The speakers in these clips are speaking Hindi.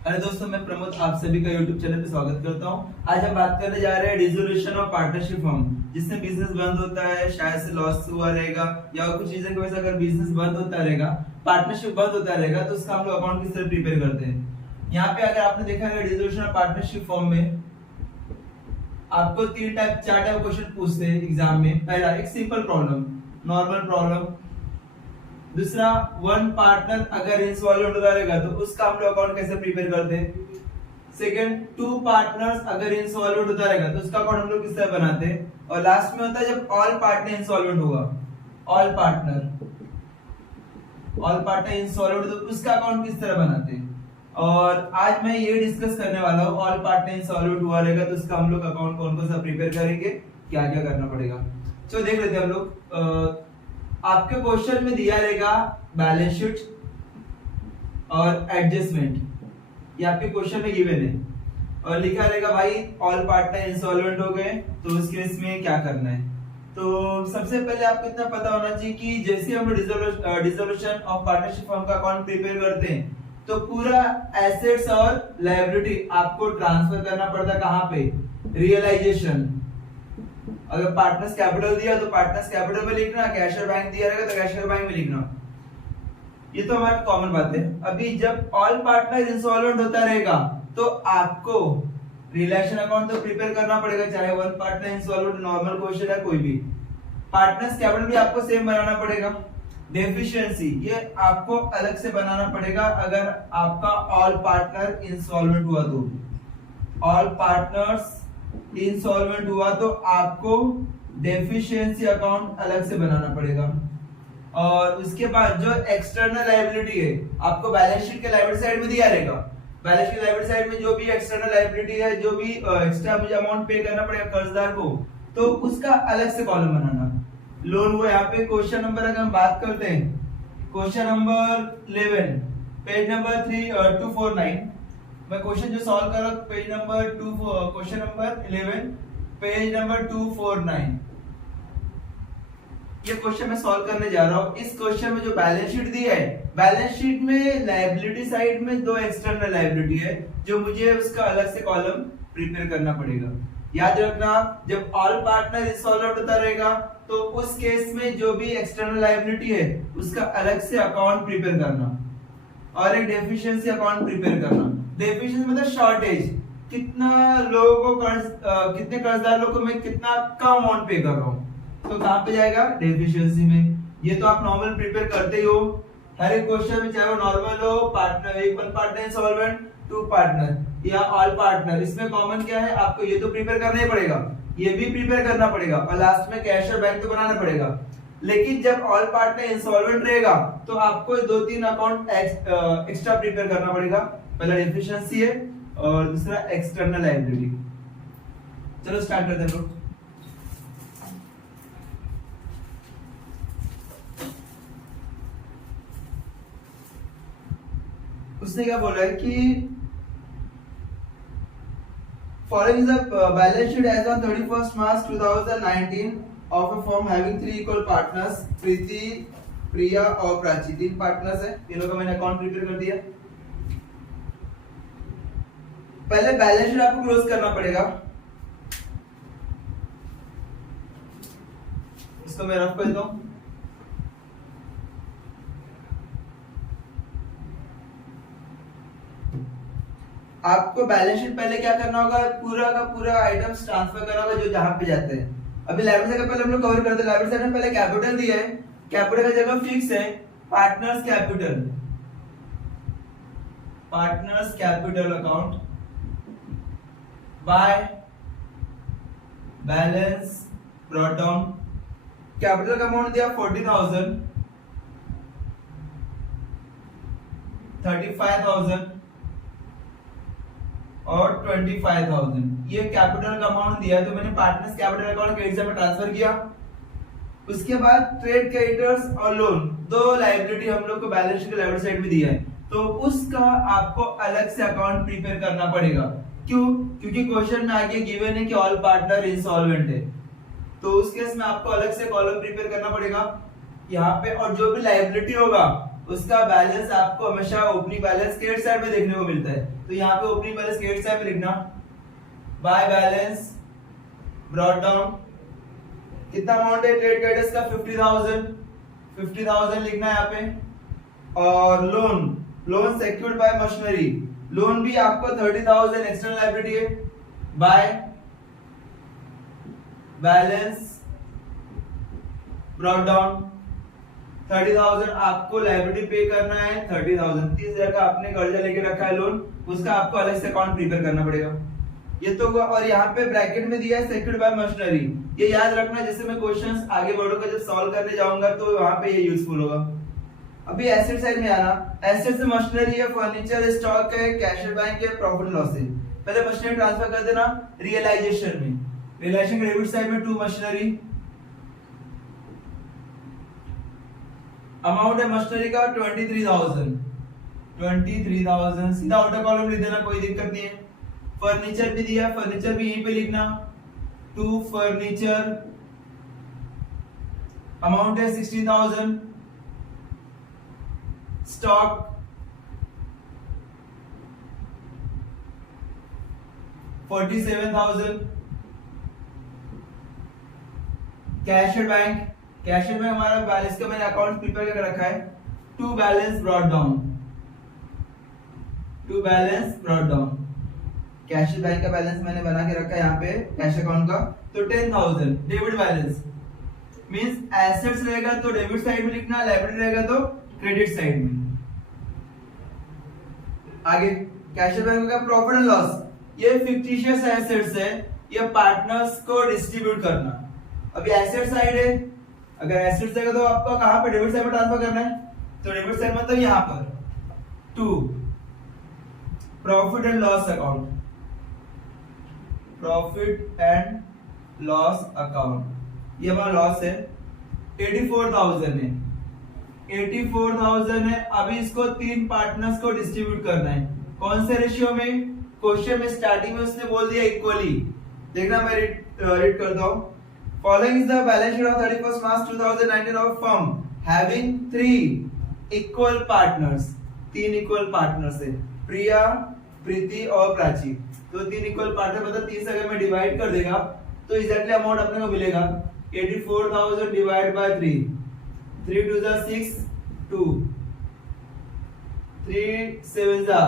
अरे दोस्तों, मैं प्रमोद आप सभी का YouTube चैनल पे स्वागत करता हूँ। आज हम बात करने जा रहे हैं डिसोल्यूशन ऑफ पार्टनरशिप फॉर्म, जिसमें बिजनेस बंद होता है, शायद से लॉस हुआ रहेगा या कुछ चीजों की वजह से अगर बिजनेस बंद होता रहेगा, पार्टनरशिप बंद होता रहेगा, तो उसका हम लोग अकाउंट किस तरह प्रिपेयर करते हैं। यहाँ पे अगर आपने देखा है डिसोल्यूशन ऑफ पार्टनरशिप फॉर्म में आपको चार टाइप क्वेश्चन पूछते हैं एग्जाम में। पहला एक सिंपल प्रॉब्लम, नॉर्मल प्रॉब्लम। दूसरा, वन पार्टनर अगर इंसॉल्वेंट होता रहेगा तो उसका हम लोग अकाउंट कैसे प्रिपेयर करते हैं। सेकंड, टू पार्टनर्स अगर इंसॉल्वेंट होता रहेगा तो उसका अकाउंट हम लोग किस तरह बनाते हैं। और लास्ट में होता है जब ऑल पार्टनर इंसॉल्वेंट होगा, ऑल पार्टनर इंसॉल्वेंट, तो उसका अकाउंट किस तरह बनाते हैं। और आज मैं ये डिस्कस करने वाला हूँ, ऑल पार्टनर इंसॉल्वेंट हुआ रहेगा तो उसका हम लोग अकाउंट कौन कौन सा प्रिपेयर करेंगे, क्या क्या करना पड़ेगा। चलो देख लेते हैं हम लोग। आपके क्वेश्चन में दिया रहेगा बैलेंस शीट और एडजस्टमेंट, ये आपके क्वेश्चन में गिवन है, और लिखा रहेगा भाई ऑल पार्टनर इंसॉल्वेंट हो गए तो उस केस में क्या करना है। तो सबसे पहले आपको इतना पता होना चाहिए कि जैसे हम डिसोल्यूशन ऑफ पार्टनरशिप फॉर्म का अकाउंट प्रिपेयर करते हैं तो पूरा एसेट्स और लायबिलिटी आपको ट्रांसफर करना पड़ता है कहाँ पे, रियलाइजेशन। अगर पार्टनर्स कैपिटल दिया तो पार्टनर्स कैपिटल में लिखना, कैशियर बैंक दिया रहेगा तो कैशियर बैंक में लिखना। ये तो हमारी कॉमन बात है। अभी जब ऑल पार्टनर इंसॉल्वेंट होता रहेगा तो आपको रिलेशन अकाउंट तो प्रिपेयर करना पड़ेगा, चाहे one partner insolvent, normal question है कोई भी। पार्टनर्स कैपिटल भी आपको सेम बनाना पड़ेगा। डेफिशिएंसी ये आपको अलग से बनाना पड़ेगा अगर आपका ऑल पार्टनर इंसॉल्वेंट हुआ तो। ऑल पार्टनर्स इंसॉल्वेंट हुआ तो आपको डेफिशिएंसी अकाउंट अलग से बनाना पड़ेगा। और उसके बाद जो एक्सटर्नल लायबिलिटी है आपको बैलेंस शीट के लायबिलिटी साइड में दिया रहेगा। बैलेंस शीट लायबिलिटी साइड में जो भी एक्सटर्नल लायबिलिटी है, जो भी एक्स्ट्रा मुझे अमाउंट पे करना पड़ेगा कर्जदार को, तो उसका अलग से कॉलम बनाना। लोन हुआ यहाँ पे क्वेश्चन नंबर अगर हम बात करते हैं, क्वेश्चन नंबर 11 पेज नंबर 249, मैं क्वेश्चन जो सॉल्व कर रहा हूं page number 2, question number 11 page number 249, ये क्वेश्चन मैं सॉल्व करने जा रहा हूं। इस क्वेश्चन में जो बैलेंस शीट दी है, बैलेंस शीट में लायबिलिटी साइड में दो एक्सटर्नल लायबिलिटी है जो मुझे उसका अलग से कॉलम प्रिपेयर करना पड़ेगा। याद रखना, जब ऑल पार्टनर इंसॉल्वेंट होता रहेगा तो उस केस में जो भी एक्सटर्नल लायबिलिटी है उसका अलग से अकाउंट प्रिपेयर करना, और एक डेफिशिएंसी अकाउंट प्रिपेयर करना। डेफिशिएंसी मतलब शॉर्टेज, कितना लोगों को कितने कर्जदार लोगों को मैं कितना कम अमाउंट पे कर रहा हूँ, तो कहां पे जाएगा, डेफिशिएंसी में। ये तो आप नॉर्मल प्रिपेयर करते ही हो हर एक क्वेश्चन में, चाहे वो नॉर्मल हो, पार्टनर एक one partner insolvent, two partner या ऑल पार्टनर, इसमें कॉमन क्या है, आपको ये तो प्रिपेयर करना ही पड़ेगा, ये भी प्रिपेयर करना पड़ेगा, और लास्ट में कैशियर बैंक तो बनाना पड़ेगा। लेकिन जब ऑल पार्टनर इंसॉल्वेंट रहेगा तो आपको दो तीन अकाउंट एक्स्ट्रा प्रिपेयर करना पड़ेगा। पहला डेफिशिएंसी है और दूसरा एक्सटर्नल लायबिलिटी। चलो स्टार्ट करते हैं लोग। उसने क्या बोला है कि following is the balance sheet as on 31st March 2019 of a firm having three equal partners, प्रीति, प्रिया और प्राची। तीन पार्टनर्स है, तीनों का मैंने अकाउंट प्रिपेयर कर दिया। पहले बैलेंस शीट आपको क्लोज करना पड़ेगा, इसको मैं रफ कर देता हूं। आपको बैलेंस शीट पहले क्या करना होगा, पूरा का पूरा आइटम्स ट्रांसफर करना होगा जो जहां पे जाते हैं। अभी लायबिलिटी का पहले हम लोग कवर करते हैं। लायबिलिटी साइड में पहले कैपिटल दिया है, कैपिटल का जगह फिक्स है, partners capital, partners capital account by balance brought down. Capital का अमाउंट दिया 40,000, 35,000 और 25,000, ये कैपिटल का अमाउंट दिया तो मैंने पार्टनर्स कैपिटल अकाउंट क्रेडिट में ट्रांसफर किया। उसके बाद ट्रेड क्रेडिटर्स और लोन, दो लायबिलिटी हम लोग को बैलेंस शीट के लायबिलिटी साइड में दिया है, तो उसका आपको अलग से अकाउंट प्रिपेयर करना पड़ेगा। क्यों? क्योंकि क्वेश्चन में आगे गिवन है कि ऑल पार्टनर इंसॉल्वेंट है, तो उस केस में आपको अलग से कॉलम प्रिपेयर करना पड़ेगा यहाँ पे। और जो भी लायबिलिटी होगा उसका बैलेंस आपको हमेशा ओपनिंग बैलेंस क्रेडिट साइड में देखने को मिलता है। तो यहाँ पे ओपनिंग बैलेंस क्रेडिट साइड में लिखना, बाय बैलेंस ब्रॉट डाउन, कितना अमाउंट है ट्रेड क्रेडिट्स का 50,000 लिखना है यहाँ पे। और loan secured bye machinery, loan भी आपको 30,000 एक्सटर्नल लायबिलिटी है। बाय बैलेंस ब्रॉट डाउन 30,000 आपको लायबिलिटी पे करना है। 30,000 30,000 का आपने कर्जा लेके रखा है लोन, उसका आपको अलग से अकाउंट प्रिपेयर करना पड़ेगा। ये तो हुआ। और यहाँ पे ब्रैकेट में दिया है सेक्यूर्ड बाय मशीनरी, ये याद रखना जैसे मैं क्वेश्चंस आगे बढ़ूंगा जब सॉल्व करने जाऊंगा तो वहां पे ये यूजफुल होगा। अभी एसेट साइड में आना, एसेट से मशीनरी है, फर्नीचर, स्टॉक है, कैश बैंक है, प्रॉफिट एंड लॉस है। पहले मशीनरी ट्रांसफर कर देना रियलाइजेशन में, रियलाइजेशन के डेबिट साइड में टू मशीनरी, अमाउंट है मशीनरी का 23,000 सीधा आउटर कॉलम लिख देना, कोई दिक्कत नहीं है। फर्नीचर भी दिया, फर्नीचर भी यहीं पे लिखना, टू फर्नीचर, अमाउंट है 16,000, stock 47,000, cash at bank, cash at bank हमारा बैलेंस का मैंने अकाउंट प्रिपेयर करके रखा है, to balance brought down, cash bank का बैलेंस मैंने बना के रखा है यहाँ पे कैश अकाउंट का, तो 10,000 डेबिट बैलेंस मींस एसेट्स रहेगा तो डेबिट साइड में लिखना, लायबिलिटी रहेगा तो क्रेडिट साइड में। आगे कैश बैंक का प्रॉफिट एंड लॉस, ये फिक्टिशियस एसेट्स है, ये पार्टनर्स को डिस्ट्रीब्यूट करना। अभी एसेट साइड है, अगर एसेट्स रहेगा तो आपको कहां पे डेबिट साइड में ट्रांसफर करना है, तो डेबिट साइड मतलब यहां पर to profit and loss account, profit and loss account, ये हमारा लॉस है 84,000 है, 84,000 है। अभी इसको तीन पार्टनर्स को डिस्ट्रीब्यूट करना है, कौन से रेशियो में, क्वेश्चन में स्टार्टिंग में उसने बोल दिया इक्वली, देखना मैं रीड करता हूं। Following is the balance sheet of 31st March 2019 of firm having three equal partners, तीन इक्वल पार्टनर्स है, प्रिया, प्रीति और प्राची। तो तीन इक्वल पार्टनर मतलब 30 अगर मैं डिवाइड कर देगा तो एग्जैक्टली अमाउंट अपने को मिलेगा 84,000 डिवाइड बाय 3, 3 2 जा 6, 2 3 7 जा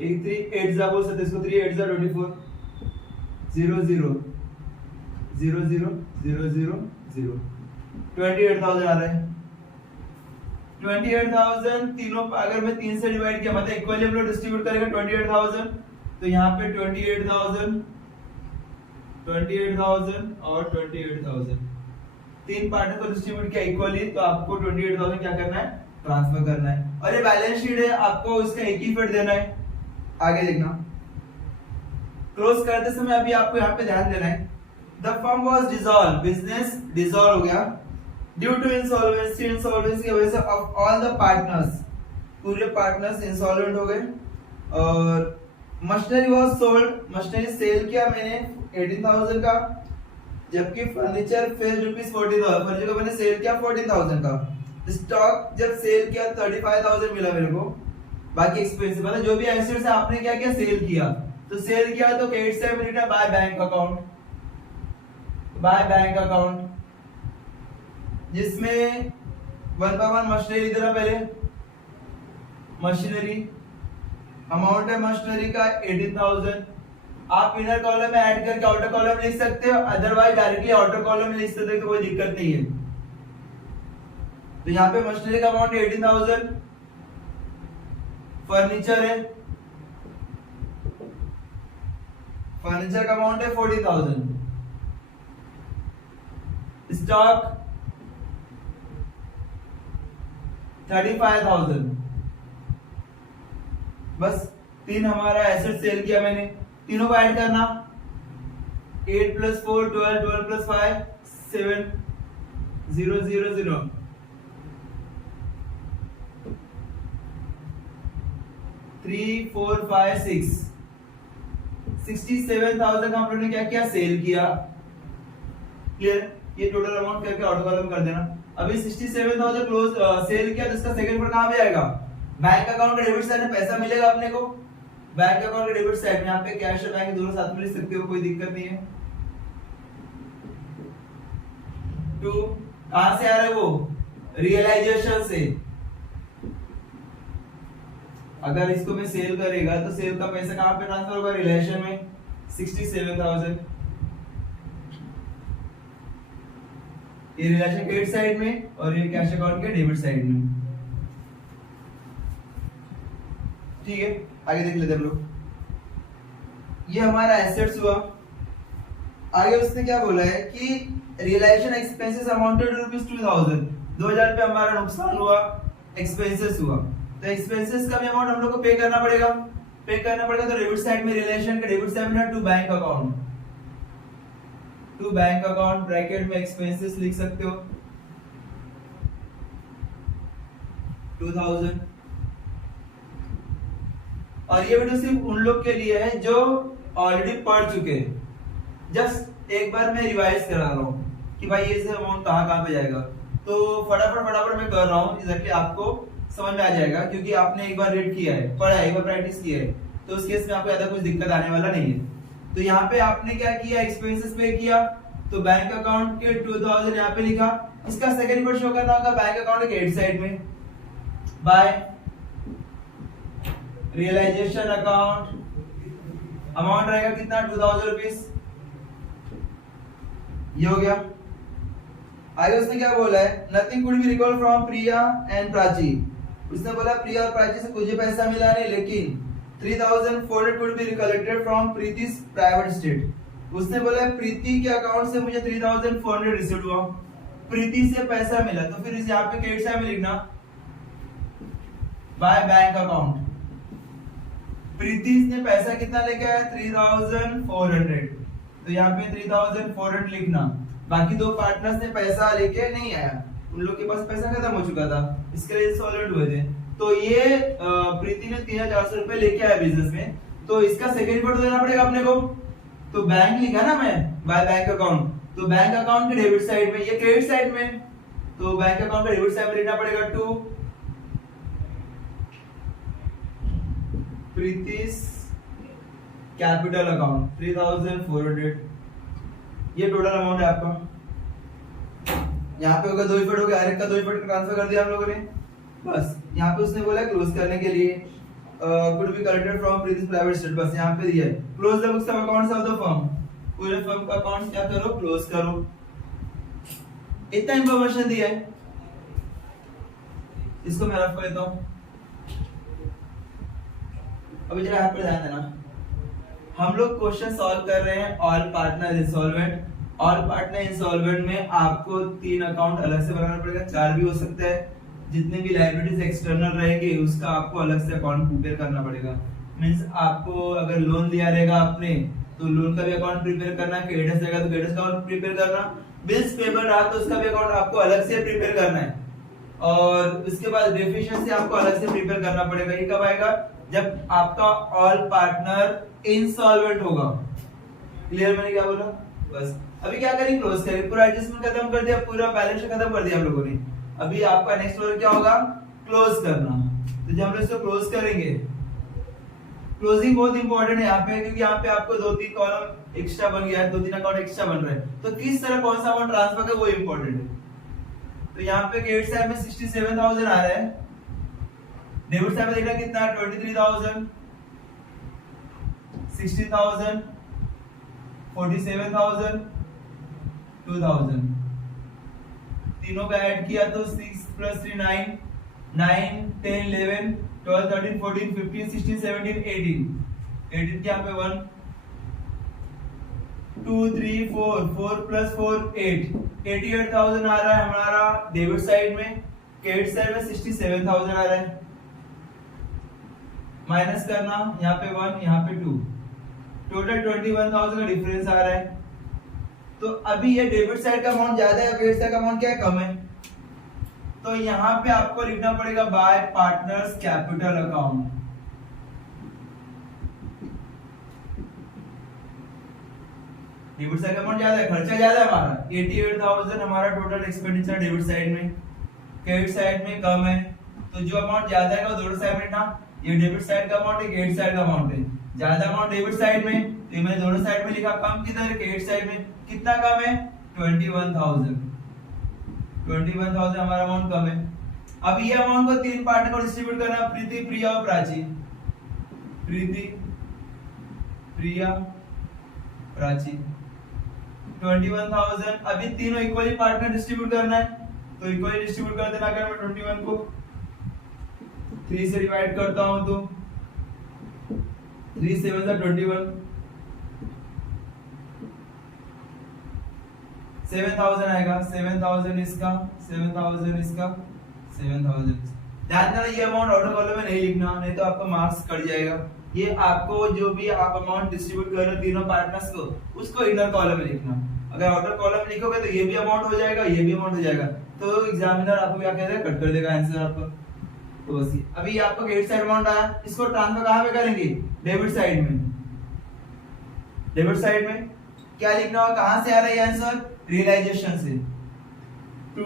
1, 3 8 जा बोल सकते इसको, 3 8 जा 24, 0 0 0 0 0 0 0, 28,000 आ रहा है। 28,000 तीनों अगर मैं 3 से डिवाइड किया मतलब इक्वली हम लोग डिस्ट्रीब्यूट करेंगे 28,000, तो यहाँ पे 28,000 और 28,000 तीन पार्टनर को डिस्ट्रीब्यूट किया इक्वली, तो आपको 28,000 क्या करना है, ट्रांसफर करना है। और ये बैलेंस शीट है, आपको इसका एक ही फिट देना है। आगे देखना, क्लोज करते समय अभी आपको यहाँ पे ध्यान देना है, The firm was dissolved, business dissolve हो गया ड्यू टू इंसॉल्वेंसी, इंसॉल्वेंसी की वजह से ऑफ ऑल द पार्टनर्स, पूरे पार्टनर्स इंसॉल्वेंट हो गए। और machinery was sold, machinery sale किया मैंने 18,000 का, जबकि फर्नीचर फेज रुपीस 40,000, फर्नीचर को मैंने सेल किया 14,000 का। स्टॉक जब सेल किया 35,000 मिला मेरे को, बाकी एक्सपेंसिव मतलब जो भी एसेट्स है आपने क्या किया, सेल किया। तो सेल किया तो क्रेडिट साइड में लिखना by bank account, by bank account, जिसमें 1 by 1 मशीनरी लिख देना। पहले मशीनरी, अमाउंट है मशीनरी का 18,000, आप इनर कॉलम में ऐड करके आउटर कॉलम लिख सकते हो, अदरवाइज डायरेक्टली आउटर कॉलम में लिख सकते हो, तो कोई दिक्कत नहीं है। तो यहाँ पे मशीनरी का अमाउंट 18,000, फर्नीचर है, फर्नीचर का अमाउंट है 40,000, स्टॉक 35,000, बस तीन हमारा एसेट सेल किया मैंने, तीनों को ऐड करना 8 + 4 12, 12 + 5 7, 0 0 0, 3 4 5 6, 67,000 का हम लोगों ने क्या किया, सेल किया। क्लियर, ये टोटल अमाउंट करके ऑटो कॉलम कर देना। अभी 67,000 क्लोज सेल किया, तो इसका सेकंड पार्ट कहां पे आएगा? बैंक अकाउंट के डेबिट साइड में पैसा मिलेगा अपने को। बैंक अकाउंट के डेबिट साइड में यहाँ पे कैश और बैंक दोनों साथ में लिख सकते हो, कोई दिक्कत नहीं है। टू कहां से आ रहा है वो? रियलाइजेशन से। अगर इसको मैं सेल करेगा तो सेल का पैसा कहां पे ट्रांसफर होगा? रिलेशन में 67,000। ये रिलेशन क्रेडिट साइड में और ये कैश अकाउंट के डेबिट साइड में। ठीक है, आगे देख लेते हैं हम लोग। ये हमारा एसेट्स हुआ। आगे उसने क्या बोला है कि रियलाइजेशन एक्सपेंसेस अमाउंटेड टू ₹2000। 2000 पे हमारा नुकसान हुआ, एक्सपेंसेस हुआ, तो एक्सपेंसेस का भी अमाउंट हम लोग को पे करना पड़ेगा। तो डेबिट साइड में रिलेशन के डेबिट साइड में to bank account, to bank account bracket में एक्सपेंसेस लिख सकते हो 2000। और ये वीडियो सिर्फ उन लोग के लिए है जो ऑलरेडी पढ़ चुके हैं। जस्ट एक बार मैं रिवाइज करा रहा हूँ कि भाई ये अमाउंट कहाँ पे जाएगा। तो फटाफट मैं कर रहा हूँ, एग्जैक्टली आपको समझ में आ जाएगा, क्योंकि आपने एक बार रीड किया है, पढ़ा है, एक बार प्रैक्टिस किया है, तो उस केस में आपको ज्यादा कुछ दिक्कत आने वाला नहीं है। तो यहाँ पे आपने क्या किया? एक्सपेंसेस पे किया, तो बैंक अकाउंट के 2000 यहाँ पे लिखा। इसका सेकंड पार्ट शो करना होगा बैंक अकाउंट के क्रेडिट साइड में बाय रियलाइजेशन अकाउंट। अमाउंट रहेगा कितना? 2000 रुपीज। ये हो गया। आगे उसने क्या बोला है? Nothing could be recall from Priya and Prachi. उसने बोला प्रिया और प्राची से कुछ पैसा मिला नहीं, लेकिन 3400 could be collected from Preeti's private state. उसने बोला प्रीति के अकाउंट से मुझे 3400 रिसीव हुआ, प्रीति से पैसा मिला, तो फिर यहाँ पे क्रेडिट साइड में लिखना बाय बैंक अकाउंट। प्रीति ने पैसा कितना लेके आया? 3400, तो यहाँ पे 3400 लिखना। बाकी दो पार्टनर्स ने पैसा लेके नहीं आया, उन लोग के पास पैसा खत्म हो चुका था, इसके लिए इंसॉल्वेंट हुए थे। तो ये प्रीति ने 3400 रुपए लेके आया बिजनेस में, तो इसका सेकंड पार्ट देना पड़ेगा अपने को। तो बैंक लिखा ना मैं बाय बैंक अकाउंट, तो बैंक अकाउंट के डेबिट साइड में, ये क्रेडिट साइड में, तो बैंक अकाउंट के डेबिट साइड में लिखना पड़ेगा टू प्रीति's कैपिटल अकाउंट 3400। ये टोटल अमाउंट है आपका। यहाँ पे होगा 2 इफेक्ट हो गया, हर एक का 2 इफेक्ट ट्रांसफर कर दिया हम लोगों ने। बस यहाँ पे उसने बोला क्लोज करने के लिए could be collected from Preethi's private state, बस यहाँ पे दिया है close the books of accounts of the firm. पूरे फर्म का अकाउंट क्या करो? क्लोज करो। इतना इंफॉर्मेशन दिया है, इसको मैं रफ कर देता हूँ। अभी जरा यहाँ पे ध्यान देना, हम लोग क्वेश्चन सॉल्व कर रहे हैं all partner insolvent. All partner insolvent में आपको 3 अकाउंट अलग से बनाना पड़ेगा, 4 भी हो सकता है। जितने भी लायबिलिटीज एक्सटर्नल रहेंगे उसका आपको अलग से अकाउंट प्रिपेयर करना पड़ेगा। मींस आपको अगर लोन लिया रहेगा आपने, तो लोन का भी अकाउंट प्रिपेयर करना, क्रेडिट्स रहेगा तो क्रेडिट्स का अकाउंट प्रिपेयर करना, बिल्स पेबल रहा तो उसका भी अकाउंट आपको अलग से प्रिपेयर करना है। और उसके बाद डेफिशिएंसी आपको अलग से प्रिपेयर करना पड़ेगा। ये कब आएगा? जब आपका ऑल पार्टनर इंसॉल्वेंट होगा। क्लियर? मैंने क्या बोला? बस अभी क्या करें? क्लोज करें। पूरा एडजस्टमेंट खत्म कर दिया, पूरा बैलेंस शीट खत्म कर दिया हम लोगों ने। अभी आपका नेक्स्ट वर्क क्या होगा? क्लोज करना। तो जब हम इसको क्लोज करेंगे, क्लोजिंग बहुत इंपॉर्टेंट है यहाँ पे, क्योंकि यहाँ पे आपको 2-3 कॉलम एक्स्ट्रा बन गया है, 2-3 अकाउंट एक्स्ट्रा बन रहे हैं, तो किस तरह कौन सा अमाउंट ट्रांसफर है वो इंपॉर्टेंट है। तो यहाँ पे क्रेडिट साइड में 67,000 आ रहा है, डेबिट साइड में देखना कितना है? 23,000, 60,000, 47,000, 2,000। तीनों का ऐड किया तो 6 + 3 9, 9 10 11 12 13 14 15 16 17 18। 18 के यहाँ पे 1 2 3 4 4 + 4 8, 88,000 आ रहा है हमारा डेबिट साइड में। क्रेडिट साइड में 67,000 आ रहा है। माइनस करना, यहाँ पे 1 यहाँ पे 2, टोटल 21,000 का डिफरेंस आ रहा है। तो अभी ये डेबिट साइड का अमाउंट ज्यादा है, क्रेडिट साइड का अमाउंट क्या है? कम है। तो यहाँ पे आपको लिखना पड़ेगा bye partners capital account. Debit side का अमाउंट ज्यादा है, खर्चा ज्यादा है हमारा 88,000 हमारा टोटल एक्सपेंडिचर डेबिट साइड में, क्रेडिट साइड में कम है। तो जो अमाउंट ज्यादा है वो दोनों साइड में ना, ये डेबिट साइड का अमाउंट है, क्रेडिट साइड का अमाउंट है। ज्यादा अमाउंट डेबिट साइड में, तो ये मैंने दोनों साइड में लिखा, कम किधर है क्रेडिट साइड में। कितना कम है 21,000 हमारा अमाउंट कम है। अब ये अमाउंट को तीन पार्टनर को डिस्ट्रीब्यूट करना, प्रीति, प्रिया और प्राची। प्रीति, प्रिया, प्राची 21,000। अभी तीनों इक्वली पार्टनर डिस्ट्रीब्यूट करना है, तो इक्वली डिस्ट्रीब्यूट कर देना। अगर मैं 21 को 3 से डिवाइड करता हूं तो 3 7 जा 21, 7,000 आएगा। 7,000 इसका, 7,000 इसका, 7,000। ध्यान देना ये अमाउंट ऑर्डर कॉलम में नहीं लिखना, नहीं तो आपका मार्क्स कट जाएगा। ये आपको जो भी आप अमाउंट डिस्ट्रीब्यूट कर रहे हो तीनों पार्टनर्स को, उसको इनर कॉलम में लिखना। अगर आउटर कॉलम में लिखोगे तो ये भी अमाउंट हो जाएगा, ये भी अमाउंट हो जाएगा, तो एग्जामिनर आपको क्या कहता है, कट कर देगा आंसर आपका। तो बस अभी आपको क्रेडिट साइड अमाउंट आया, इसको ट्रांसफर कहां पे करेंगे, डेबिट साइड में। डेबिट साइड में क्या लिखना होगा, कहां से आ रहा है आंसर, रियलाइजेशन से। टू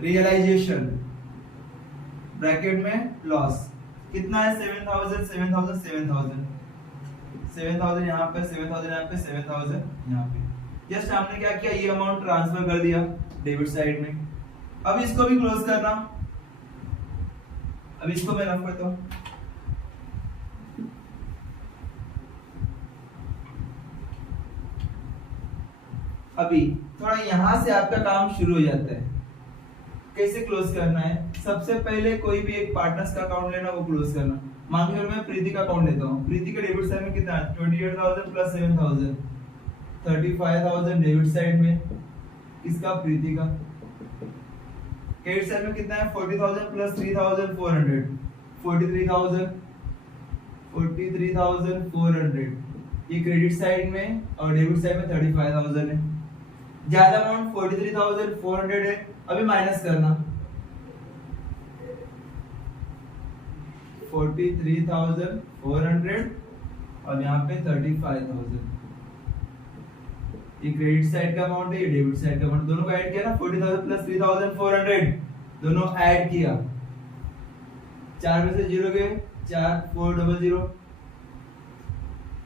रियलाइजेशन ब्रैकेट में लॉस कितना है 7,000 7,000 7,000 7,000 यहाँ पे, 7,000 यहाँ पे, 7,000 यहाँ पे। जस्ट हमने क्या किया, ये अमाउंट ट्रांसफर कर दिया डेबिट साइड में। अब इसको भी क्लोज करना, अब इसको मैं रफ करता हूं। अभी थोड़ा यहां से आपका काम शुरू हो जाता है। कैसे क्लोज करना है, सबसे पहले कोई भी एक पार्टनर्स का अकाउंट लेना, वो क्लोज करना। मान लो मैं प्रीति का अकाउंट लेता हूँ, प्रीति के डेबिट साइड में कितना है 28,000 प्लस 7,000, 35,000 डेबिट साइड में, किसका, प्रीति का। क्रेडिट साइड में कितना है 40,000 प्लस 3,400, 43,400 ये क्रेडिट साइड में, और डेबिट साइड में 35,000 है। ज्यादा अमाउंट 43,400 है। अभी माइनस करना 43,400 और यहाँ पे 35,000। ये क्रेडिट साइड का अमाउंट है, ये डेबिट साइड का अमाउंट, दोनों को ऐड किया ना, 40,000 प्लस 3,400 दोनों ऐड किया। 4 में से 0 गए, 4 400,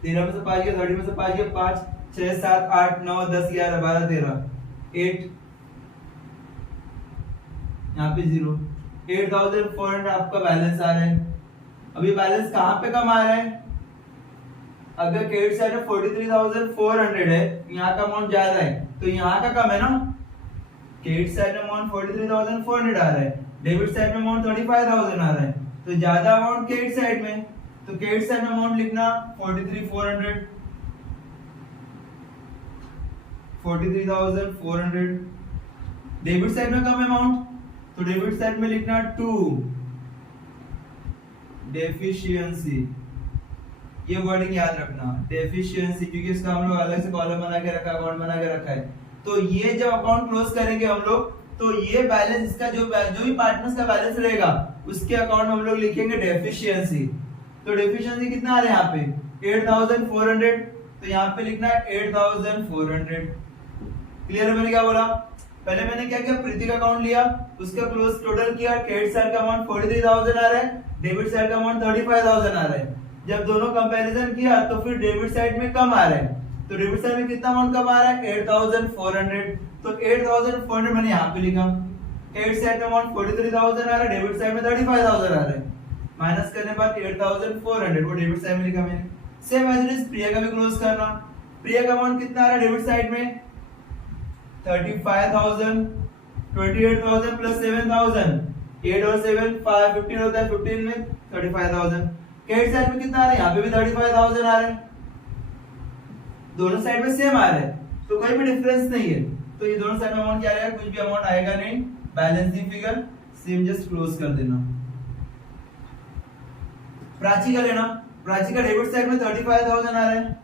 13 में से 5 गया, 30 में से 5 गया, 5 6 7 8 9 10 11 12 13 8 यहाँ पे 0। 8,400 आपका बैलेंस आ रहा है। अभी बैलेंस कहां पे कम आ रहा है, अगर क्रेडिट साइड में 43,400 है, यहाँ का अमाउंट ज्यादा है, तो यहाँ का कम है ना। क्रेडिट साइड में अमाउंट 43,400 आ रहा है, डेबिट साइड में अमाउंट 35,000 आ रहा है, तो ज्यादा अमाउंट क्रेडिट साइड में, तो क्रेडिट साइड में अमाउंट लिखना 43,400। डेबिट साइड में कम अमाउंट, तो डेबिट साइड में लिखना 2 डेफिशिएंसी। ये वर्डिंग याद रखना, डेफिशिएंसी, क्योंकि इसका हम लोग अलग से कॉलम बना के रखा है, अकाउंट बना के रखा है। तो ये जब अकाउंट क्लोज करेंगे हम लोग, तो ये बैलेंस, इसका जो भी पार्टनर्स का बैलेंस रहेगा, उसके अकाउंट में हम लोग लिखेंगे डेफिशिएंसी। तो डेफिशिएंसी कितना आ रहा है यहाँ पे 8,400, तो यहाँ पे लिखना है 8,400। क्लियर है मैंने क्या बोला। पहले मैंने क्या किया, प्रीति का अकाउंट लिया, उसका क्लोज टोटल किया, क्रेडिट साइड का अमाउंट 43,000 आ रहा है, डेबिट साइड का अमाउंट 35,000 आ रहा है। जब दोनों कंपैरिजन किया तो फिर डेबिट साइड में कम आ रहा है, तो डेबिट साइड में कितना अमाउंट कम आ रहा है 8,400, तो 8,400 मैंने यहाँ पे लिखा। क्रेडिट साइड में अमाउंट 43,000 आ रहा है, डेबिट साइड में 35,000 आ रहा है, माइनस करने बाद 8,400 वो डेबिट साइड में लिखा मैंने। सेम एज इट इज प्रिया का भी क्लोज करना। प्रिया का अमाउंट कितना आ रहा है डेबिट साइड में 35,000, 28,000 प्लस 7,000, 8 और 7 15 होता है, 15 में 35,000। क्रेडिट साइड में कितना आ रहा है, यहाँ पे भी 35,000 आ रहा है, दोनों साइड में सेम आ रहा है, तो कोई भी डिफरेंस नहीं है। तो ये दोनों साइड में अमाउंट क्या आएगा, कुछ भी अमाउंट आएगा नहीं, balancing figure same, just close कर देना। प्राची का लेना, प्राची का डेबिट साइड में 35,000 आ रहा है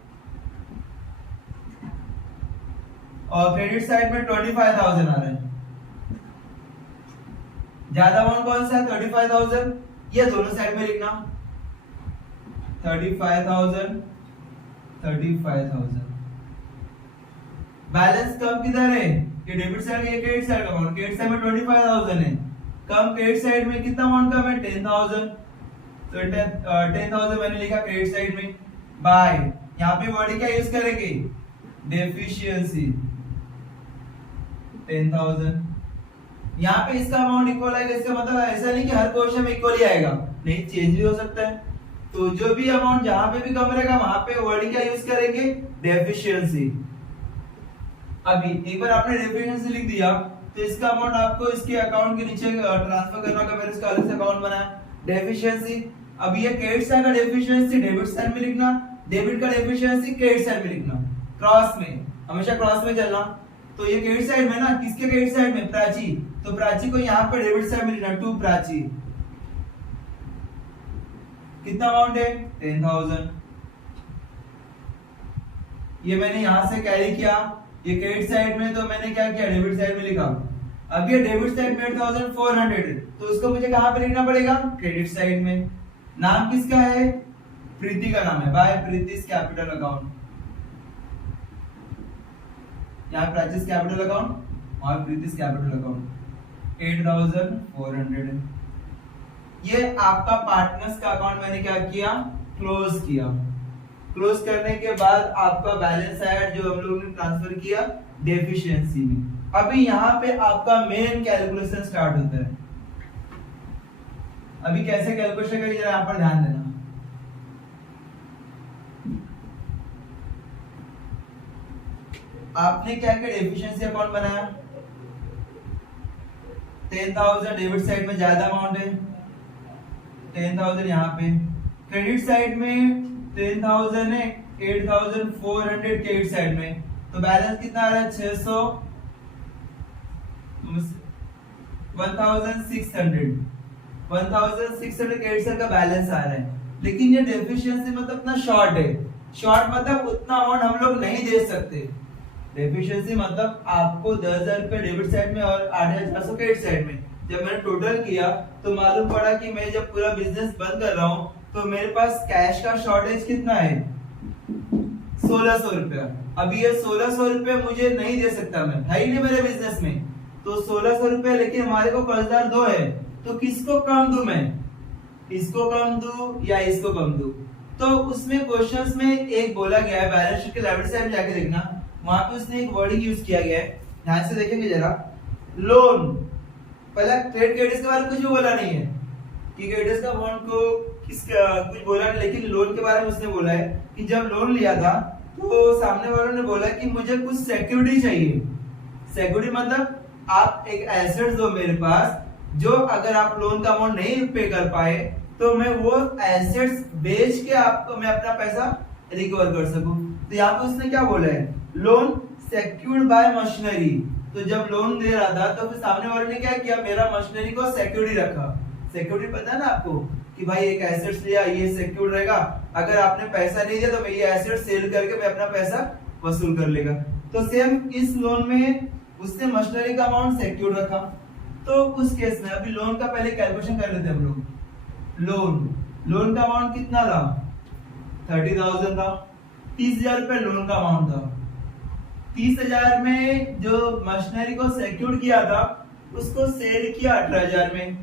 और क्रेडिट साइड में 25,000 आ रहा है। ज्यादा अमाउंट कौन सा है 35,000, ये दोनों साइड में लिखना 35,000 35,000। बैलेंस कम किधर है? ये डेबिट साइड है, ये क्रेडिट साइड का अमाउंट। क्रेडिट साइड में 25,000 है, कम क्रेडिट साइड में कितना अमाउंट कम है? 10,000। तो 10,000 मैंने लिखा क्रेडिट साइड में। बाय यहाँ पे वर्ड क्या यूज करेंगे? डेफिशिएंसी 10,000। यहाँ पे इसका अमाउंट इक्वल आएगा, इसका मतलब ऐसा नहीं कि हर क्वेश्चन में इक्वल ही आएगा, नहीं, चेंज भी हो सकता है। तो जो भी अमाउंट जहां पे भी कम रहेगा वहां पे वर्ड क्या यूज करेंगे? डेफिशिएंसी। अभी एक बार आपने डेफिशिएंसी लिख दिया तो इसका अमाउंट आपको इसके अकाउंट के नीचे ट्रांसफर करना होगा। मैंने इसका अलग से अकाउंट बनाया, डेफिशिएंसी। अब ये क्रेडिट साइड का डेफिशिएंसी डेबिट साइड में लिखना, डेबिट का डेफिशिएंसी क्रेडिट साइड में लिखना, क्रॉस में, हमेशा क्रॉस में चलना। तो ये क्रेडिट साइड में ना, किसके क्रेडिट साइड में? प्राची। तो प्राची को यहाँ पे डेबिट साइड में लिखना, टू प्राची। कितना अमाउंट है? 10,000। ये मैंने यहां से कैरी किया, ये क्रेडिट साइड में, तो मैंने क्या किया? डेबिट साइड में लिखा। अब ये डेबिट साइड में 8,400, तो इसको मुझे कहां पे लिखना पड़ेगा? क्रेडिट साइड में। नाम किसका है? प्रीति का नाम है, बाय प्रीतिस कैपिटल अकाउंट। यहाँ प्राचीस कैपिटल अकाउंट और प्रीतिस कैपिटल अकाउंट 8,400। ये आपका पार्टनर्स का अकाउंट मैंने क्या किया? क्लोज किया। क्लोज करने के बाद आपका बैलेंस आया जो हम लोगों ने ट्रांसफर किया डेफिशिएंसी में। अभी यहाँ पे आपका मेन कैलकुलेशन स्टार्ट होता है। अभी कैसे कैलकुलेशन करेंगे जरा यहाँ पर ध्यान देना। आपने क्या क्या डेफिशिएंसी अकाउंट बनाया? 10,000 डेबिट साइड में ज्यादा अमाउंट है, 10,000 यहाँ पे। क्रेडिट साइड में 10,000 है, 8,400 क्रेडिट साइड में, तो बैलेंस कितना आ रहा है? 600, 1,600 क्रेडिट साइड का बैलेंस आ रहा है। लेकिन ये डेफिशिएंसी मतलब इतना शॉर्ट है। शॉर्ट मतलब उतना अमाउंट हम लोग नहीं दे सकते। डेफिशिएंसी मतलब आपको 10,000 रुपए डेबिट साइड में और 8,400 क्रेडिट साइड में। जब मैंने टोटल किया तो मालूम पड़ा कि मैं जब पूरा बिजनेस बंद कर रहा हूँ तो मेरे पास कैश का शॉर्टेज कितना है? 1,600 रुपया। अभी ये 1,600 रुपये मुझे नहीं दे सकता, मैं है ही नहीं मेरे बिजनेस में, तो 1,600 रुपये। लेकिन हमारे को कर्जदार 2 है, तो किसको कम दूं मैं? इसको कम दूं या इसको कम दूं? तो उसमें क्वेश्चंस में एक बोला गया है, बैलेंस शीट के लेफ्ट साइड में जाके देखना, वहां पे उसने एक वर्डिंग यूज किया गया है, ध्यान से देखेंगे जरा। लोन, पहला ट्रेड क्रेडिट्स के बारे में कुछ भी बोला नहीं है कि क्रेडिट्स का अमाउंट को किसका कुछ बोला नहीं, लेकिन लोन के बारे में उसने बोला है कि जब लोन लिया था तो सामने वालों ने बोला कि मुझे कुछ सिक्योरिटी चाहिए। सिक्योरिटी मतलब आप एक एसेट्स दो मेरे पास, जो अगर आप लोन का अमाउंट नहीं पे कर पाए तो मैं वो एसेट्स बेच के आपको मैं अपना पैसा रिकवर कर सकूं। तो यहाँ पे उसने क्या बोला है? Loan secured bye machinery. तो जब लोन दे रहा था तो फिर सामने वाले ने क्या किया? मेरा मशीनरी को सिक्योरिटी रखा। सिक्योरिटी पता है ना आपको कि भाई एक एसेट्स लिया, ये सिक्योर्ड रहेगा, अगर आपने पैसा नहीं दिया तो मैं ये एसेट सेल करके मैं अपना पैसा वसूल कर लेगा। तो सेम इस लोन में उसने मशीनरी का अमाउंट सिक्योर्ड रखा। तो उस केस में अभी लोन का पहले कैलकुलेशन कर लेते हैं हम लोग। लोन का अमाउंट कितना था? 30,000 था। 30,000 रुपए लोन का अमाउंट था। 30,000 में जो मशीनरी को सिक्योर किया था उसको सेल किया 18,000 में।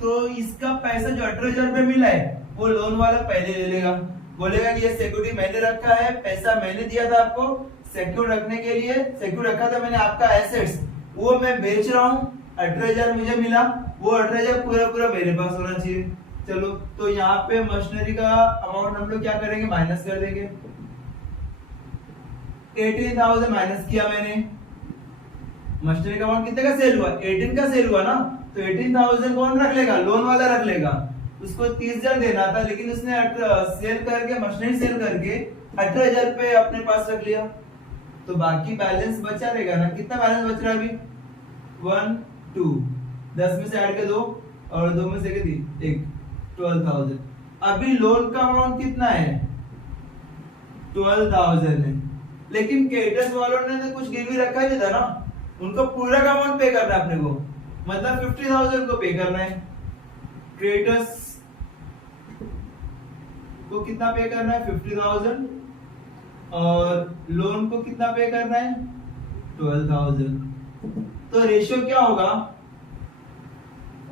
तो इसका पैसा जो 18,000 रुपए मिला है वो लोन वाला पहले ले लेगा, बोलेगा कि ये सिक्योरिटी मैंने रखा है, पैसा मैंने दिया था आपको सिक्योर रखने के लिए, सिक्योर रखा था मैंने आपका एसेट्स, वो मैं बेच रहा हूँ, 18,000 मुझे मिला, वो 18,000 पूरा मेरे पास होना चाहिए। चलो, तो यहाँ पे मशीनरी का अमाउंट हम लोग क्या करेंगे? माइनस कर देंगे। 18,000 माइनस किया मैंने, मशीनरी का अमाउंट कितने का सेल हुआ? 18 का सेल हुआ ना, तो 18,000 कौन रख लेगा? लोन वाला रख लेगा। उसको 30,000 देना था, लेकिन उसने सेल करके, मशीनरी सेल करके 18,000 रुपए अपने पास रख लिया। तो बाकी बैलेंस बचा रहेगा ना? कितना बैलेंस बच रहा है अभी? 1 2, 10 में से ऐड कर 2 और 2 में से 1, 12,000। अभी लोन का अमाउंट कितना है? 12,000 है, लेकिन क्रेडिटर्स वालों ने तो कुछ गिरवी रखा ही नहीं था ना, उनको पूरा का अमाउंट पे करना है अपने को, मतलब 50,000 को पे करना है। क्रेडिटर्स को कितना पे करना है? 50,000। और लोन को कितना पे करना है 12,000। तो रेशियो क्या होगा,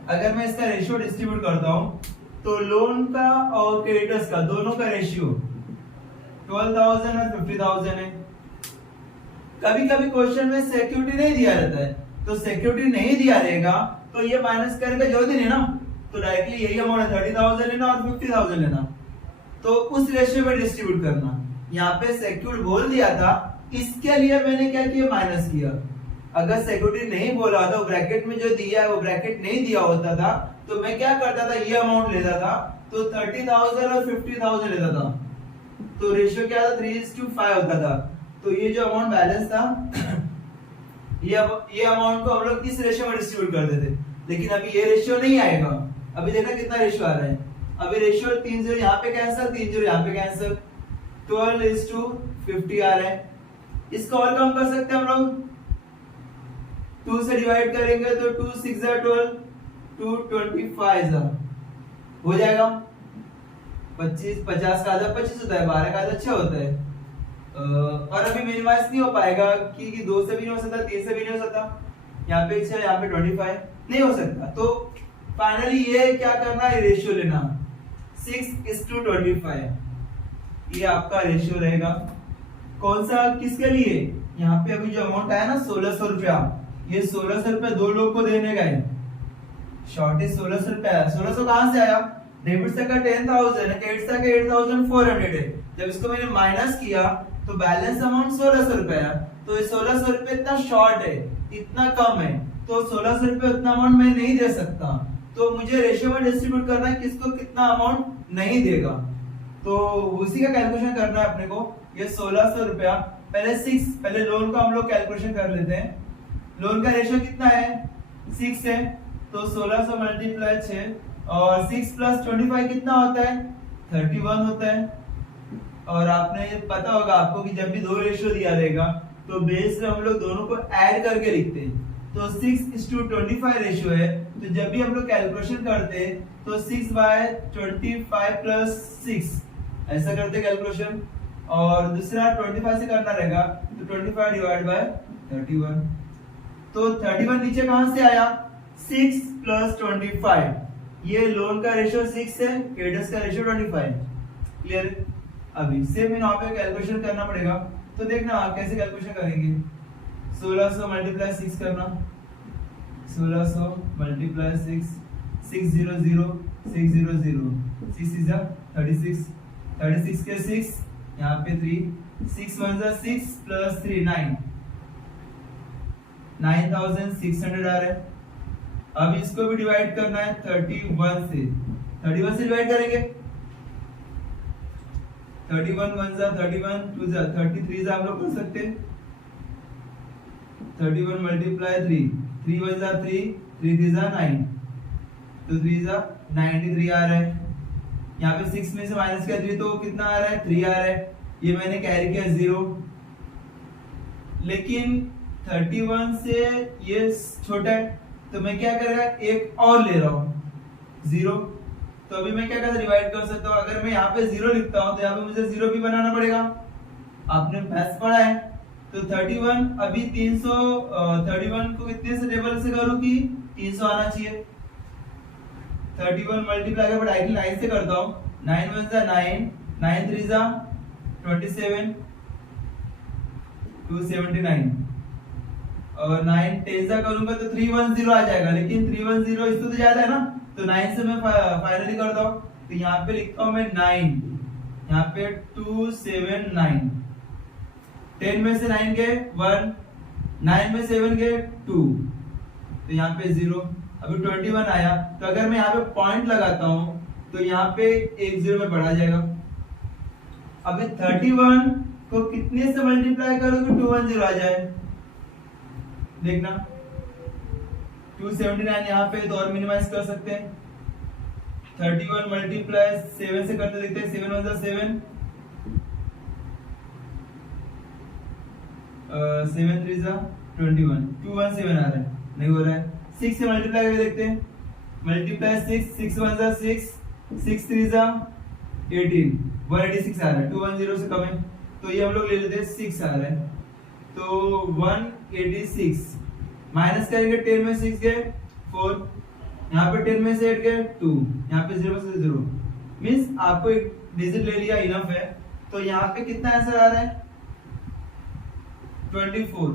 अगर मैं इसका रेशियो डिस्ट्रीब्यूट करता हूं तो लोन का और क्रेडिटर्स का दोनों का रेशियो 12,000 और 50,000 है। कभी कभी क्वेश्चन में सिक्योरिटी नहीं दिया रहता है, तो सिक्योरिटी नहीं दिया रहेगा तो ये माइनस करने का जरूरत नहीं ना, तो डायरेक्टली यही अमाउंट है 30,000 लेना और 50,000 लेना, तो उस रेशियो में डिस्ट्रीब्यूट करना। यहाँ पे सिक्योर्ड बोल दिया था, इसके लिए मैंने क्या किया माइनस किया। अगर सिक्योरिटी नहीं बोला था, ब्रैकेट में जो दिया है वो ब्रैकेट नहीं दिया होता था, तो मैं क्या करता था ये अमाउंट लेता था, तो 30,000 और 50,000 लेता था, तो रेशियो क्या था 3:5 होता था। तो ये जो अमाउंट बैलेंस था ये अमाउंट को हम लोग किस रेशियो में डिस्ट्रीब्यूट कर देते, लेकिन अभी ये रेशियो नहीं आएगा। अभी देखना कितना रेशियो आ रहा है, अभी रेशियो 3 0 यहाँ पे कैंसिल, 3 0 यहाँ पे कैंसिल, 12:50 आ रहा है। इसको और कम कर सकते हैं हम लोग, 2 से डिवाइड करेंगे तो 2 6 12, 2 25 हो जाएगा। 50 का आधा 25 होता है, 12 का आधा 6 होता है। और अभी मिनिमाइज नहीं हो पाएगा क्योंकि 2 से भी नहीं हो सकता, 3 से भी नहीं हो सकता, यहाँ पे 6 यहाँ पे 25 नहीं हो सकता। तो फाइनली ये क्या करना है, रेशियो लेना 6:25, ये आपका रेशियो रहेगा। कौन सा किसके लिए, यहाँ पे अभी जो अमाउंट आया ना 1600 रुपया, ये 1600 रुपया 2 लोग को देने का है, शॉर्टेज 1600 रुपया आया। 1600 कहां से आया, डेबिट साइड का 10,000 है, क्रेडिट साइड का 8,400 है। जब इसको मैंने माइनस किया तो बैलेंस अमाउंट 1600 रुपया है, तो ये 1600 रुपये इतना शॉर्ट है, इतना कम है, तो 1600 रुपये उतना अमाउंट मैं नहीं दे सकता, तो मुझे रेशियो में डिस्ट्रीब्यूट करना है किसको कितना अमाउंट नहीं देगा, तो उसी का कैलकुलेशन करना है अपने को। ये 1600 रुपया पहले लोन का हम लोग कैलकुलेशन कर लेते हैं। लोन का रेशियो कितना है 6 है, तो 1600 मल्टीप्लाई 6 और 6 प्लस 25 कितना होता है 31 होता है। और आपने ये पता होगा आपको कि जब भी दो रेशियो दिया रहेगा तो बेस में हम लोग दोनों को ऐड करके लिखते हैं, तो 6:25 रेशियो है, तो जब भी हम लोग कैलकुलेशन करते हैं तो 6/25 प्लस 6 ऐसा करते कैलकुलेशन, और दूसरा 25 से करना रहेगा तो 25 डिवाइड बाय 31, तो 31 नीचे कहां से आया 6 प्लस 25, ये लोन का रेशियो 6 है, क्रेडिटर्स का रेशियो 25। क्लियर, अभी सेम यहाँ पे कैलकुलेशन करना पड़ेगा, तो देखना आप कैसे कैलकुलेशन करेंगे। 1600 मल्टीप्लाई 6 करना, 1600 मल्टीप्लाई 6, 600 600 6 is 36, 36 के 6 यहाँ पे 3, 6 1 is 6 plus 3 9, 9600 आ रहा है। अब इसको भी डिवाइड करना है 31 से डिवाइड करेंगे, 31 1 जा 31, 2 जा 33 जा हम लोग कर सकते हैं। 31 मल्टीप्लाई 3, 3 1 जा 3, 3 3 जा 9, तो 3 जा 93 आ रहा है। यहाँ पे 6 में से माइनस किया 3 तो कितना आ रहा है 3 आ रहा है, ये मैंने कैरी किया 0, लेकिन 31 से ये छोटा है तो मैं क्या कर रहा है एक और ले रहा हूँ 0, तो अभी मैं क्या करता डिवाइड कर सकता हूँ। अगर मैं यहाँ पे 0 लिखता हूँ तो यहाँ पे मुझे 0 भी बनाना पड़ेगा, आपने मैथ्स पढ़ा है। तो 31 अभी 31 को कितने से टेबल से करूँ कि 300 आना चाहिए। 31 मल्टीप्लाई कर डायरेक्टली 9 से करता हूँ, 9 1 जा 9, 9 3 जा 27, 279, और 9 10 जा करूंगा तो 310 आ जाएगा, लेकिन 310 इससे तो ज्यादा है ना, तो 9 से मैं फाइनली करता हूँ, तो यहाँ पे लिखता हूँ मैं 9, यहाँ पे 279, 10 में से 9 गए 1, 9 में 7 गए 2, तो यहाँ पे 0, अभी 21 आया, तो अगर मैं यहाँ पे पॉइंट लगाता हूँ तो यहाँ पे 1 0 में बढ़ा जाएगा। अभी 31 को कितने से मल्टीप्लाई करो तो 210 आ जाए, देखना 279 यहाँ पे तो और मिनिमाइज कर सकते हैं। 31 मल्टीप्लाई 7 से करते देखते हैं, 7 1 7, 7 3 21, 217 आ रहा है, नहीं हो रहा है। 6 से मल्टीप्लाई करके देखते हैं, मल्टीप्लाई 6, 6 1 6, 6 3 18, 186 आ रहा है, 210 से कम है, तो ये हम लोग ले लेते हैं 6 आ रहा है, तो 186 माइनस करेंगे 10 में 6 गए 4, यहाँ पे 10 में से 8 गए 2, यहाँ पे 0 में से 0, मींस आपको एक डिजिट ले लिया इनफ है। तो यहाँ पे कितना आंसर आ रहा है 24।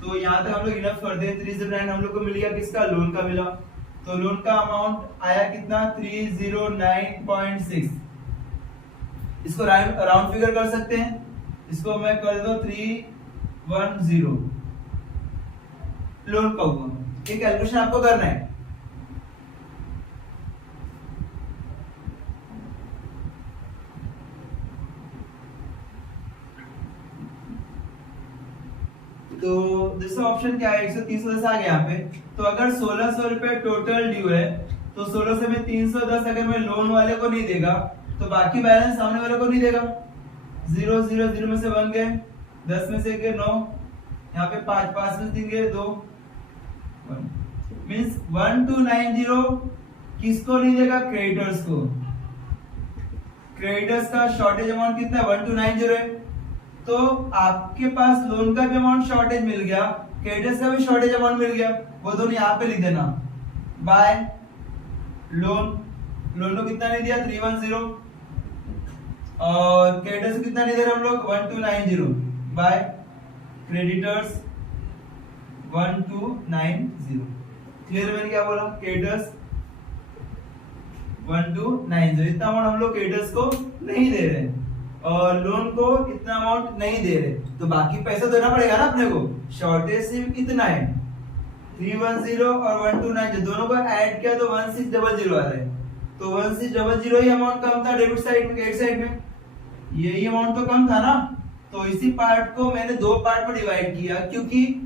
तो यहाँ तक हम लोग इनफ करते हैं। 309 हम लोग को मिल गया, किसका, लोन का मिला। तो लोन का अमाउंट आया कितना 309.6। इसको राउंड फिगर कर सकते हैं, इसको मैं कर दो 310 लोन का हुआ। ये कैलकुलेशन आपको करना है। तो दूसरा ऑप्शन क्या है, 130 आ गया यहाँ पे। तो अगर 1600 रुपए टोटल ड्यू है, तो 16 से में 310 अगर मैं लोन वाले को नहीं देगा तो बाकी बैलेंस सामने वाले को नहीं देगा। 0 0 0 में से 1 गए, 10 में से गए 9, यहाँ पे 5 5 में से 3 गए 2, 1 मींस 1290 किसको नहीं देगा, क्रेडिटर्स को। क्रेडिटर्स का शॉर्टेज अमाउंट कितना है 1290 है। तो आपके पास लोन का भी अमाउंट शॉर्टेज मिल गया, क्रेडिटर्स का भी शॉर्टेज अमाउंट मिल गया, वो दोनों यहाँ पे लिख देना। बाय लोन को कितना नहीं दिया 310, और क्रेडिटर्स कितना नहीं दे रहे हम लोग 1290, बाय क्रेडिटर्स 1290। क्लियर मैंने क्या बोला, क्रेडिटर्स 1290, इतना अमाउंट हम लोग क्रेडिटर्स को नहीं दे रहे और लोन को इतना अमाउंट नहीं दे रहे, तो बाकी पैसा देना पड़ेगा ना अपने को। शॉर्टेज सिर्फ कितना है 310 और 1290, दोनों को ऐड किया तो 1600 आ रहा है। तो 1600 ही अमाउंट कम था डेबिट साइड में, क्रेडिट साइड में यही अमाउंट तो कम था ना। तो इसी पार्ट को मैंने दो पार्ट में डिवाइड किया, क्योंकि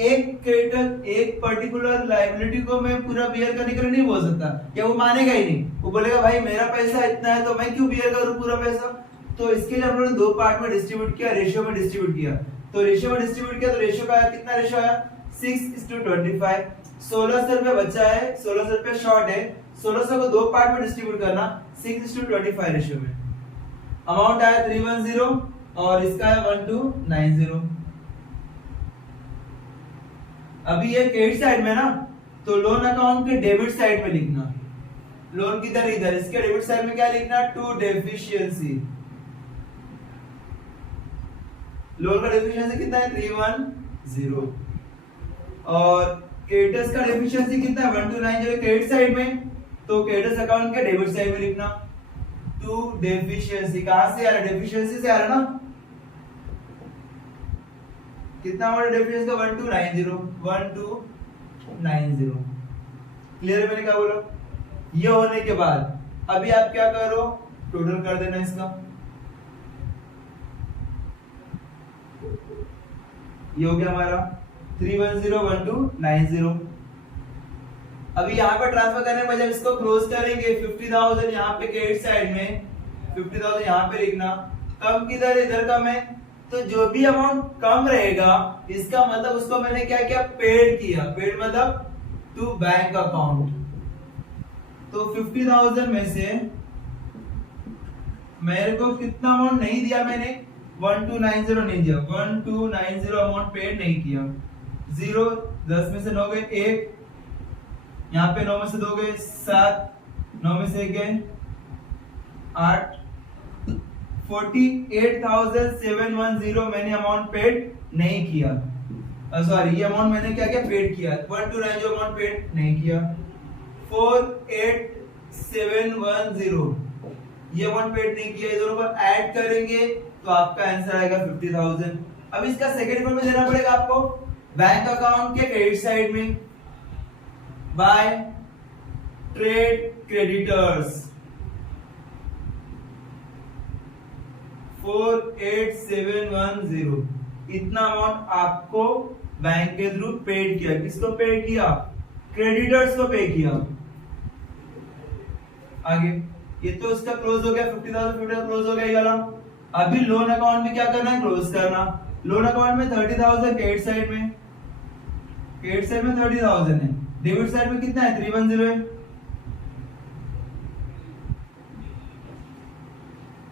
एक क्रेडिटर एक पर्टिकुलर लायबिलिटी को मैं पूरा बियर करने के लिए नहीं बोल सकता, या वो मानेगा ही नहीं, वो बोलेगा भाई मेरा पैसा इतना है तो मैं क्यों बियर करूं पूरा पैसा। तो इसके लिए हम लोगों ने दो पार्ट में डिस्ट्रीब्यूट किया, रेशियो में डिस्ट्रीब्यूट किया। तो रेशियो में डिस्ट्रीब्यूट किया तो रेशियो का कितना रेशियो आया 6:25। 1600 रुपए बचा है, 1600 रुपए शॉर्ट है, 1600 को दो पार्ट में डिस्ट्रीब्यूट करना 6:25 रेशियो में। अमाउंट आया 310 और इसका है 1290। अभी ये क्रेडिट साइड में ना, तो लोन अकाउंट के डेबिट साइड में लिखना, लोन किधर इधर, इसके डेबिट साइड में क्या लिखना टू डेफिशिएंसी। लोन का डेफिशिएंसी कितना है 310 और क्रेडिटर्स का डेफिशिएंसी कितना है 1290 क्रेडिट साइड में, तो क्रेडिटर्स अकाउंट के डेबिट साइड में लिखना टू डेफिशिएंसी। कहां से आ रहा है, डेफिशिएंसी से आ रहा है ना। कितना हमारा डेफिशिएंसी का 1290। क्लियर है मैंने क्या बोला। ये होने के बाद अभी आप क्या करो, टोटल कर देना इसका। ये हो गया हमारा 3101290। अभी यहाँ पे ट्रांसफर करने के बजाय इसको क्लोज करेंगे 50,000 यहाँ पे क्रेडिट साइड में, 50,000 यहाँ पे लिखना। कम किधर, इधर कम है, तो जो भी अमाउंट कम रहेगा इसका मतलब उसको मैंने क्या किया, पेड किया। पेड मतलब टू बैंक अकाउंट। तो 50,000 में से मेरे को कितना अमाउंट नहीं दिया मैंने, 1290 नहीं दिया, 1290 अमाउंट पेड नहीं किया। 0 10 में से 9 गए 1, यहाँ पे 9 में से 2 गए 7, 9 में से 1 गए 8, 48,710 मैंने अमाउंट पेड नहीं किया। सॉरी, ये अमाउंट मैंने क्या किया, पेड किया। 1290 अमाउंट पेड नहीं किया। 48,710 ये अमाउंट पेड नहीं किया। ये दोनों को ऐड करेंगे तो आपका आंसर आएगा 50,000। अब इसका सेकंड अकाउंट में देना पड़ेगा आपको, बैंक अकाउंट के क्रेडिट साइड में, बाय ट्रेड क्रेडिटर्स 48,710। इतना अमाउंट आपको बैंक के थ्रू पेड किया। किसको पेड किया, क्रेडिटर्स को पे किया। आगे ये तो इसका क्लोज हो गया, 50,000 क्लोज हो गया ये वाला। अभी लोन अकाउंट में क्या करना है, क्लोज करना। लोन अकाउंट में 30,000 क्रेडिट साइड में, क्रेडिट साइड में 30,000 है, डेबिट साइड में कितना है 310 है।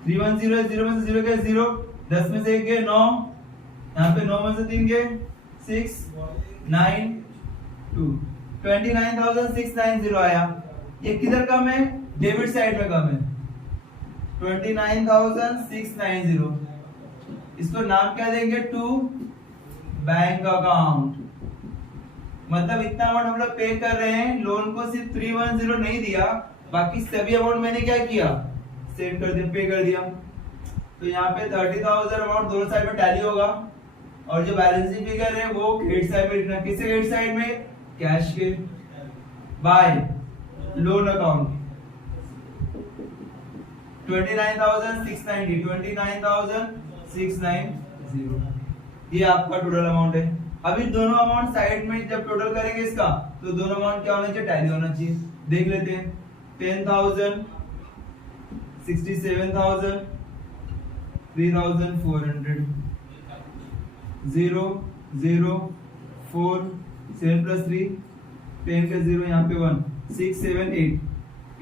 310 है, 0 में से 0 क्या 0, 10 में से 1 गए 9, यहाँ पे 9 में से 3 गए 6 9 2, 29,690 आया। ये किधर कम है? डेबिट साइड में कम है 29,690। इसको नाम क्या देंगे? To bank account. मतलब इतना अमाउंट हम लोग पे कर रहे हैं, लोन को सिर्फ 310 नहीं दिया, बाकी सभी अमाउंट मैंने क्या किया? सेंड कर दिया, पे कर दिया। तो यहाँ पे 30,000 अमाउंट दोनों साइड में टैली होगा, और जो बैलेंसिंग फिगर है वो क्रेडिट साइड में लिखना। किसके क्रेडिट साइड में? कैश के, बाय लोन अकाउंट 29,690, 29,690। ये आपका टोटल अमाउंट है। अभी दोनों अमाउंट साइड में जब टोटल करेंगे इसका, तो दोनों अमाउंट क्या होना चाहिए? टैली होना चाहिए। देख लेते हैं 10,000 67,000 3,400 0 0 4 7 plus 3 10 का 0 यहाँ पे 1 6 7 8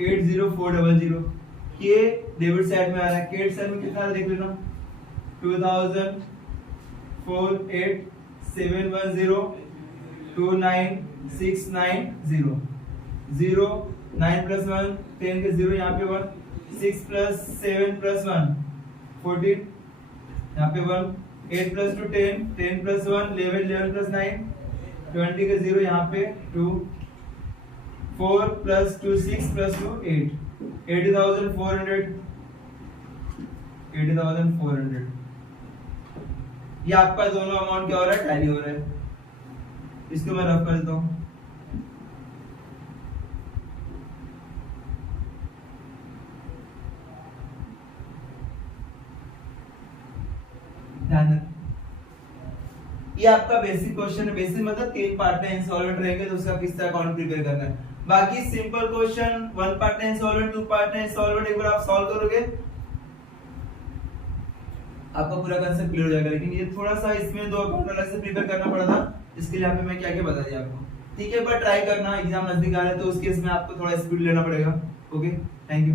80400। ये डेबिट साइड में आ रहा है। क्रेडिट साइड में कितना देख लेना 2,048,710 29,690 0 9 plus 1 10 के 0 यहाँ पे 1 6 plus 7 plus 1 14 यहाँ पे 1 8 plus 2 10 10 plus 1 11 11 plus 9 20 के 0 यहाँ पे 2 4 plus 2 6 plus 2 8 80,400 80,400। ये आपका दोनों अमाउंट क्या हो रहा है? टैली हो रहा है। इसको मैं रफ कर देता हूँ। ये आपका बेसिक क्वेश्चन है। बेसिक मतलब 3 पार्ट में इंसॉल्वेंट रहेंगे तो उसका किस तरह अकाउंट प्रिपेयर करना है। बाकी सिंपल क्वेश्चन 1 पार्ट में इंसॉल्वेंट 2 पार्ट में इंसॉल्वेंट एक बार आप सॉल्व करोगे आपका पूरा कंसेप्ट क्लियर हो जाएगा। लेकिन ये थोड़ा सा इसमें 2 अकाउंट अलग से प्रिपेयर करना पड़ा था, इसके लिए यहाँ पे मैं क्या क्या बता दिया आपको। ठीक है, पर ट्राई करना, एग्जाम नजदीक आ रहा है तो उस केस में आपको थोड़ा स्पीड लेना पड़ेगा। Okay, thank you.